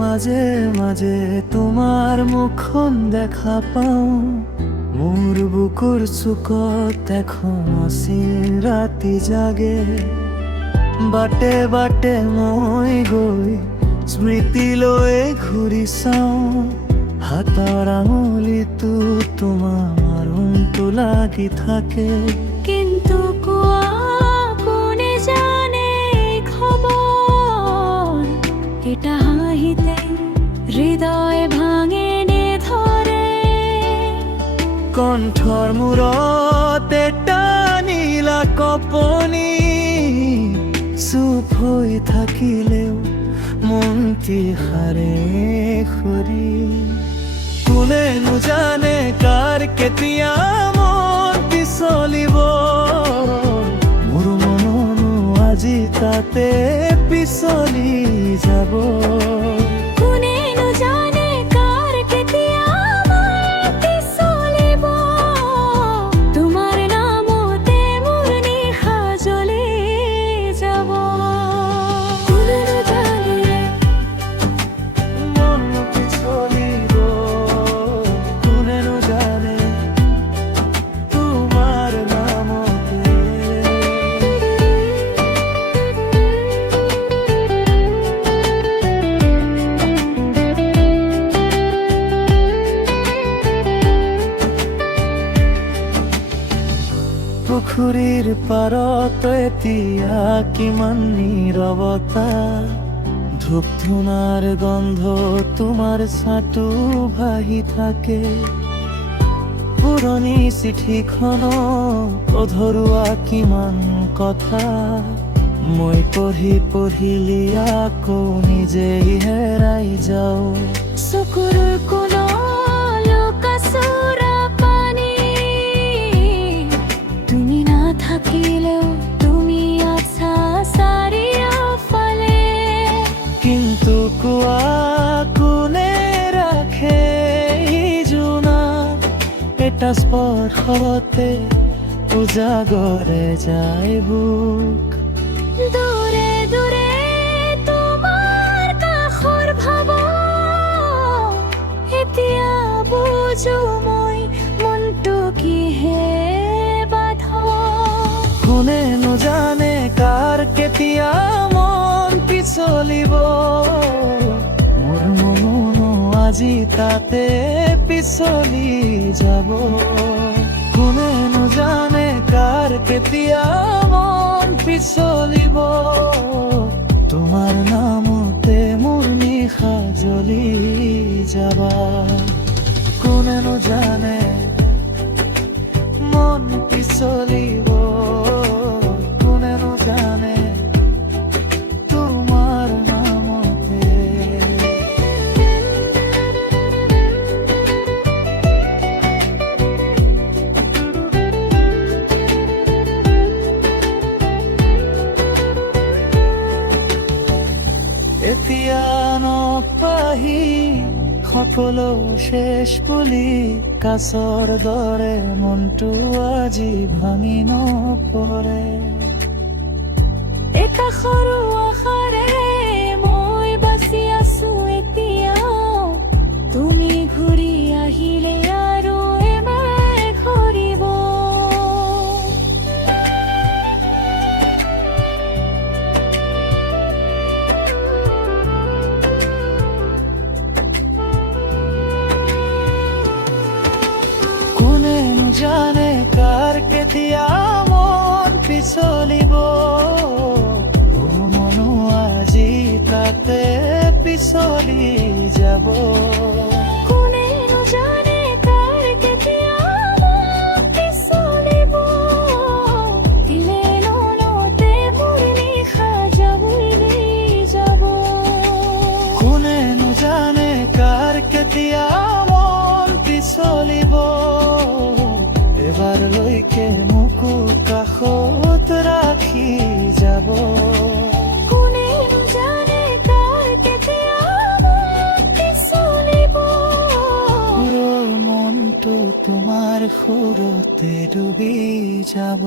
মাঝে মাঝে তোমার মুখন দেখা পাও, মোর বুকুর চুকত এখন অসীম রাতি জাগে। বাটে বাটে মই গৈ স্মৃতি লৈ ঘূৰি চাওঁ, হাতৰ আঙুলিটো তোমাৰ ৰুমটো লাগি থাকে। কিন্তু কোৱা কোনে জানে খবৰ, এটা হাঁহিতে হৃদয় ভাঙে নে ধৰে। কণ্ঠৰ মূৰত এটা নীলা কপনি, চুপ হৈ থাকিলেও মনটি হাৰে খৰি। কোনেনো জানে কাৰ কেতিয়া মন পিছলিব, মোৰ মননো আজি তাতে পিছলি যাব। কোনেনো জানে কাৰ কেতিয়া মন পিছলিব, তোমাৰ নামতে মোৰ নিশা জ্বলি যাব। কোনেনো জানে মন পিছলিব, কোনেনো জানে তোমাৰ নামতে। পুখুৰীৰ পাৰত এতিয়া কিমান নীৰৱতা, ধূপ ধূনাৰ গন্ধ তোমাৰ ছাটো ভাহি থাকে। পুৰণি চিঠিখনত অধৰুৱা কিমান কথা, মই পঢ়ি পঢ়িলি আকৌ নিজেই হেৰাই যাওঁ। চকুৰ কোণত চোৰা পানী, তুমি নাথাকিলেও তুমি আছা চাৰিওফালে। কিন্তু কোৱা কোনে ৰাখে জোনাক, এটা স্পৰ্শতে উজাগৰে যায় বুক। দূৰে দূৰে তোমাৰ কাষৰ ভাব, এতিয়া বুজো মই মনটো কিহে বাধ। কোনেনো জানে কাৰ কেতিয়া মন পিছলিব, মোৰ মননো আজি তাতে পিছলি যাব। কোনেনো জানে কাৰ কেতিয়া মন পিছলিব, তোমাৰ নামতে মোৰ নিশা জ্বলি যাবা। কোনেনো জানে মন পিছলিব, কোনেনো জানে তোমাৰ নামতে। এতিয়া নপাহি সকলো শেষ বুলি, কাছৰ দৰে মনটো আজি ভাঙি নপৰে। এটা সৰু আশাৰে মই বাচি আছো এতিয়াও, তুমি ঘূৰি আহিলে আৰু এবাৰ ঘূৰিব। কোনেনো জানে কাৰ কেতিয়া মন পিছলিব, মোৰ মনো আজি তাতে পিছলি যাব। কোনেনো জানে কাৰ কেতিয়া মন পিছলিব, দিলে নলতে মোৰ নিশা জ্বলি যাব। কোনেনো জানে কাৰ কেতিয়া মন পিছলিব, এবাৰলৈকে মোকো কাষত ৰাখি যাব। কোনেনো জানে কাৰ কেতিয়া মন পিছলিব, মোৰ মনটো তোমাৰ সুৰতে ডুবি যাব।